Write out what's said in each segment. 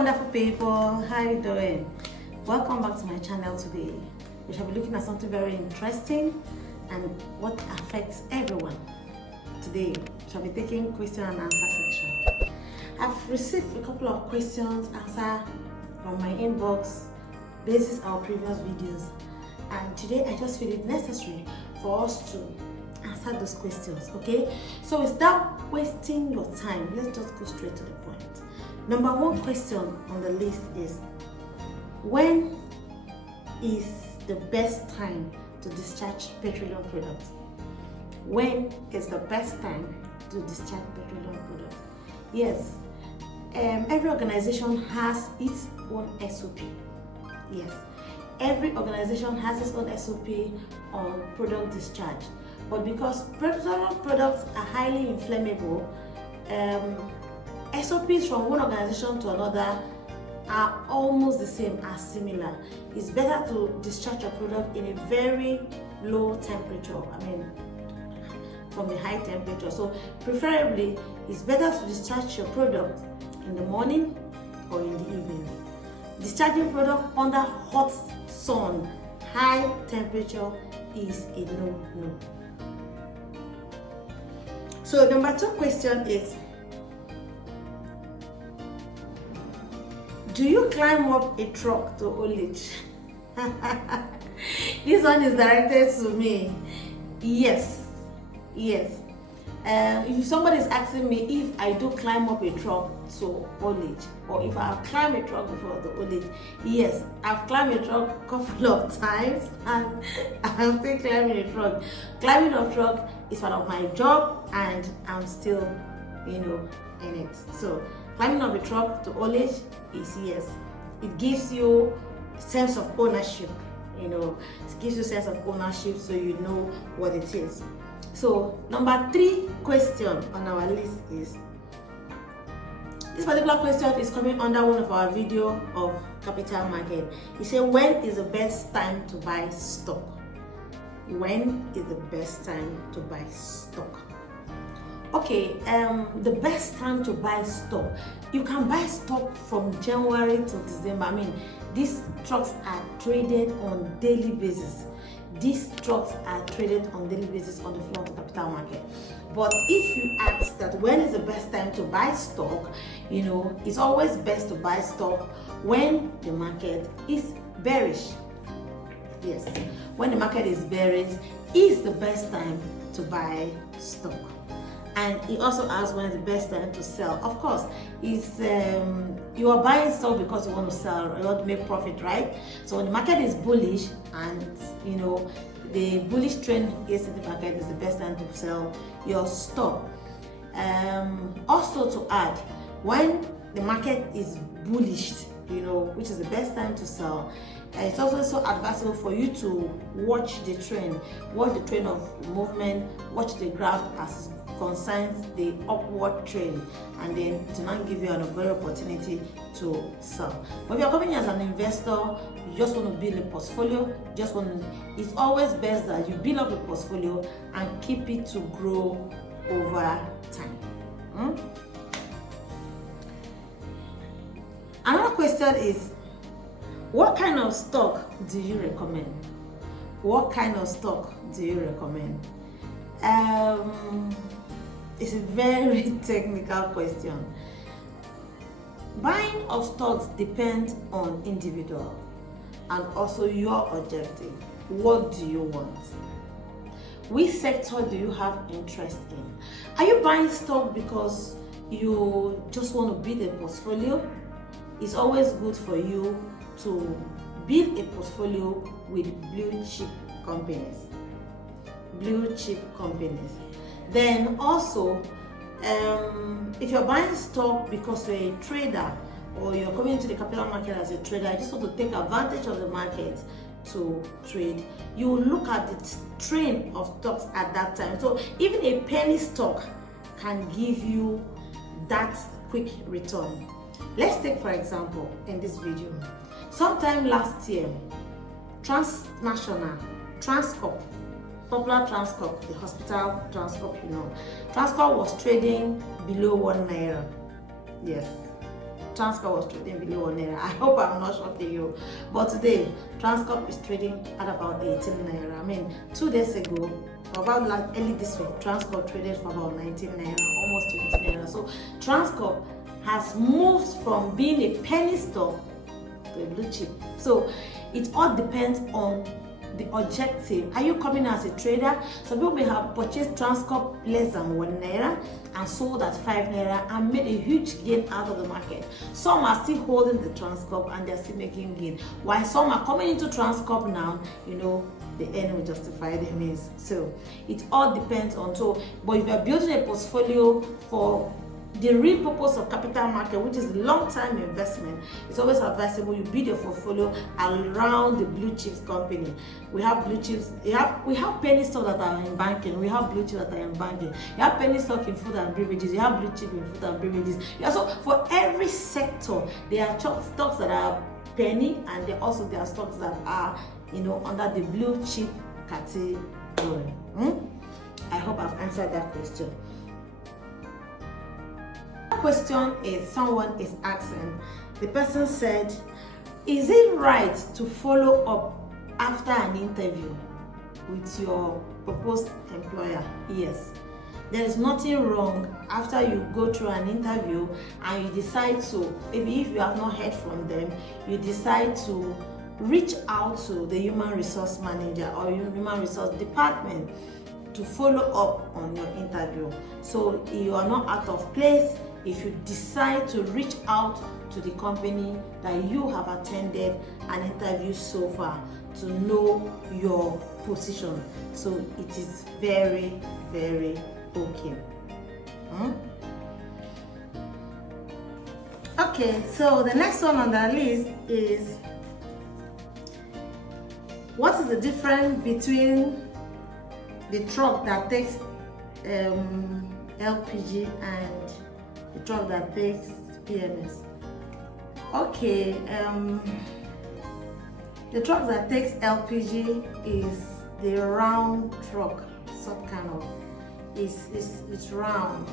wonderful people, how are you doing? Welcome back to my channel today. We shall be looking at something very interesting and what affects everyone. Today, we shall be taking question and answer section. I've received a couple of questions answered from my inbox basis our previous videos, and today I just feel it necessary for us to answer those questions. Okay, so without wasting your time, let's just go straight to the point. Number one question on the list is, when is the best time to discharge petroleum products? When is the best time to discharge petroleum products? Yes, every organization has its own SOP. Yes, every organization has its own SOP on product discharge. But because petroleum products are highly inflammable, SOPs from one organization to another are almost the same as similar. It's better to discharge your product in a very low temperature, from the high temperature. So preferably, it's better to discharge your product in the morning or in the evening. Discharging product under hot sun, high temperature is a no. So number two question is, do you climb up a truck to haulage? This one is directed to me. Yes. If somebody is asking me if I do climb up a truck to haulage, or if I have climbed a truck before the haulage, yes, I've climbed a truck a couple of times, and I'm still climbing a truck. Climbing a truck is part of my job, and I'm still, in it. So climbing up a truck to haulage is yes. It gives you a sense of ownership. It gives you a sense of ownership, so you know what it is. So number three question on our list is, this particular question is coming under one of our video of capital market. It said, when is the best time to buy stock? When is the best time to buy stock? Okay, the best time to buy stock, you can buy stock from January to December. These trucks are traded on daily basis. These trucks are traded on daily basis on the floor of the capital market. But if you ask that when is the best time to buy stock, it's always best to buy stock when the market is bearish. Yes, when the market is bearish is the best time to buy stock. And he also asks when is the best time to sell. Of course, it's you are buying stock because you want to sell, you want to make profit, right? So when the market is bullish and the bullish trend is in the market, is the best time to sell your stock. Also to add, when the market is bullish, which is the best time to sell, it's also so advisable for you to watch the trend of movement, watch the graph as it concerns the upward trend, and then to not give you an opportunity to sell. But if you're coming as an investor, you just want to build a portfolio, it's always best that you build up a portfolio and keep it to grow over time. Another question is, what kind of stock do you recommend? What kind of stock do you recommend? It's a very technical question. Buying of stocks depends on individual and also your objective. What do you want? Which sector do you have interest in? Are you buying stock because you just want to build a portfolio? It's always good for you to build a portfolio with blue chip companies. Then also, if you're buying stock because you're a trader or you're coming into the capital market as a trader, you just want to take advantage of the market to trade, you will look at the trend of stocks at that time. So even a penny stock can give you that quick return. Let's take, for example, in this video, sometime last year, Transcorp, popular Transcorp, the hospital Transcorp, Transcorp was trading below 1 naira. Yes, Transcorp was trading below 1 naira. I hope I'm not shocking you. But today, Transcorp is trading at about 18 naira. I mean, 2 days ago, about like early this week, Transcorp traded for about 19 naira, almost 20 naira. So Transcorp has moved from being a penny stock to a blue chip. So it all depends on the objective. Are you coming as a trader? Some people may have purchased Transcorp less than 1 naira and sold at 5 naira and made a huge gain out of the market. Some are still holding the Transcorp and they're still making gain, while some are coming into Transcorp now, you know, the end will justify the means. So it all depends on, but if you're building a portfolio for the real purpose of capital market, which is long-term investment, it's always advisable you build your portfolio around the blue chips company. We have blue chips, we have penny stock that are in banking, we have blue chips that are in banking, you have penny stock in food and beverages, you have blue chip in food and beverages. So for every sector, there are stocks that are penny, and there are stocks that are, you know, under the blue chip category. I hope I've answered that question. Question is, someone is asking, the person said, is it right to follow up after an interview with your proposed employer? Yes, there is nothing wrong after you go through an interview and you decide to, maybe if you have not heard from them, you decide to reach out to the human resource manager or human resource department to follow up on your interview. So you are not out of place if you decide to reach out to the company that you have attended an interview so far to know your position. So it is very, very okay. Okay, so the next one on the list is, what is the difference between the truck that takes LPG and the truck that takes PMS? Okay, the truck that takes LPG is the round truck, some kind of. It's round.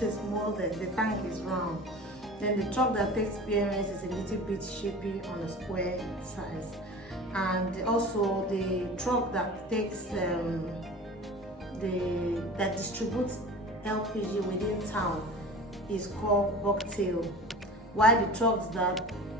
It's molded. The tank is round. Then the truck that takes PMS is a little bit shapy on a square size. And also the truck that takes that distributes LPG within town is called bucktail, while the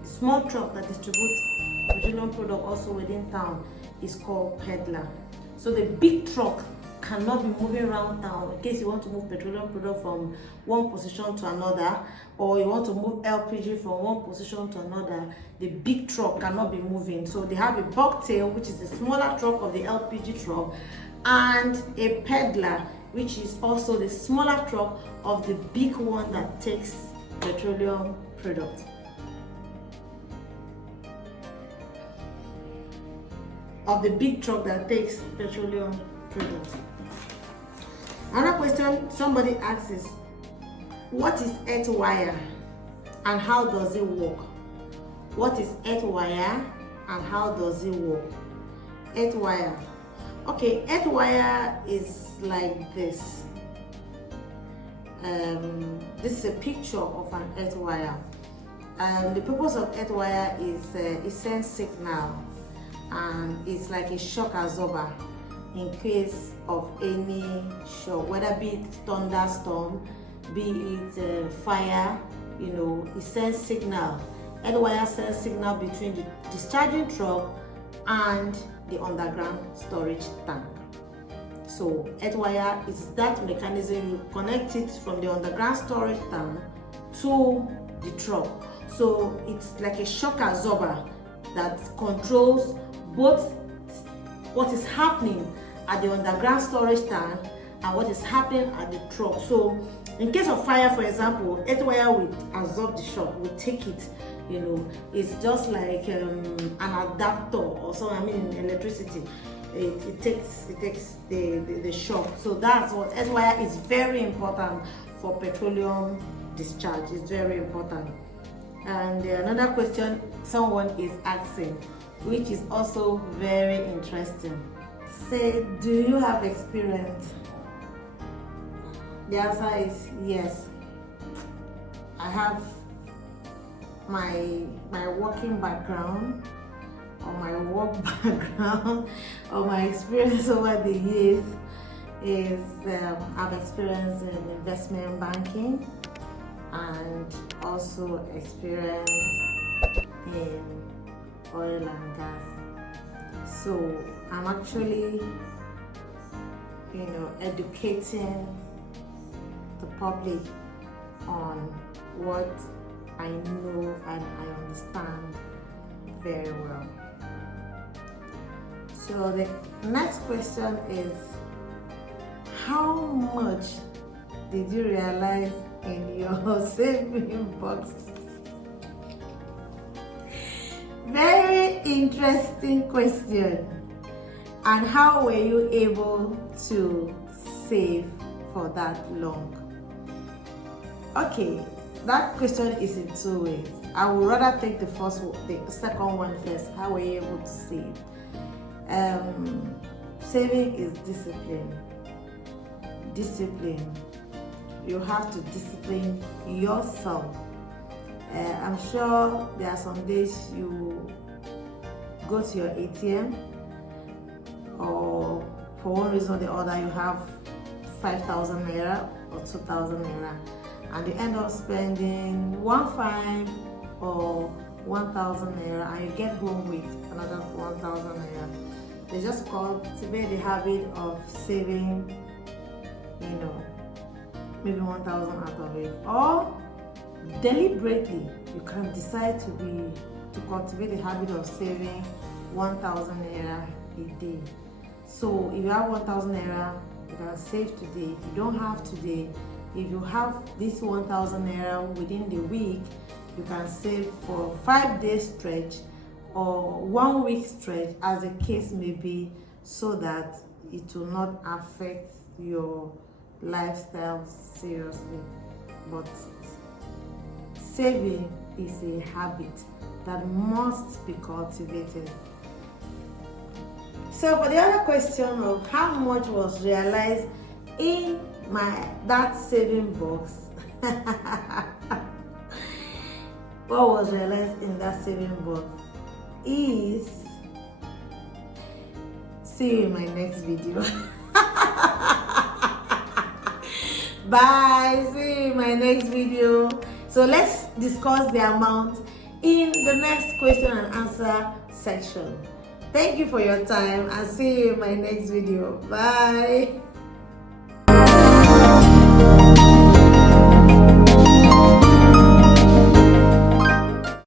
small truck that distributes petroleum product also within town is called peddler. So the big truck cannot be moving around town in case you want to move petroleum product from one position to another, or you want to move LPG from one position to another. The big truck cannot be moving. So they have a bucktail, which is the smaller truck of the LPG truck, and a peddler, which is also the smaller truck of the big one that takes petroleum product. Of the big truck that takes petroleum product. Another question somebody asks is, what is earth wire and how does it work? What is earth wire and how does it work? Earth wire. Okay, earth wire is like this. This is a picture of an earth wire. The purpose of earth wire is it sends signal, and it's like a shock absorber in case of any shock, whether be it thunderstorm, be it fire. You know, it sends signal. Earth wire sends signal between the discharging truck and the underground storage tank. So earth wire is that mechanism. You connect it from the underground storage tank to the truck. So it's like a shock absorber that controls both what is happening at the underground storage tank and what is happening at the truck. So in case of fire, for example, earth wire will absorb the shock, will take it. You know, it's just like an adapter or something. I mean, in electricity, it takes the shock. So that's what earth wire is very important for petroleum discharge. It's very important. And another question someone is asking, which is also very interesting. Say, do you have experience? The answer is yes. I have my working background or my work background or my experience over the years is I've experienced in investment banking and also experience in oil and gas. So I'm actually, educating the public on what I know and I understand very well. So the next question is, how much did you realize in your saving box? Very interesting question. And how were you able to save for that long? Okay, that question is in two ways. I would rather take the second one first. How were you able to save? Saving is discipline. Discipline. You have to discipline yourself. I'm sure there are some days you go to your ATM, or for one reason or the other you have 5,000 naira or 2,000 naira, and you end up spending 1,500 or 1,000 naira, and you get home with another 1,000 naira. They just cultivate the habit of saving, maybe 1,000 out of it, or deliberately you can decide to cultivate the habit of saving 1,000 naira a day. So if you have 1,000 naira, you can save today. If you don't have today, if you have this 1,000 naira within the week, you can save for 5 days stretch or 1 week stretch, as the case may be, so that it will not affect your lifestyle seriously. But saving is a habit that must be cultivated. So for the other question of how much was realized in that saving box, what was realized in that saving box is, see you in my next video. Bye, see you in my next video. So let's discuss the amount in the next question and answer section. Thank you for your time and see you in my next video. Bye.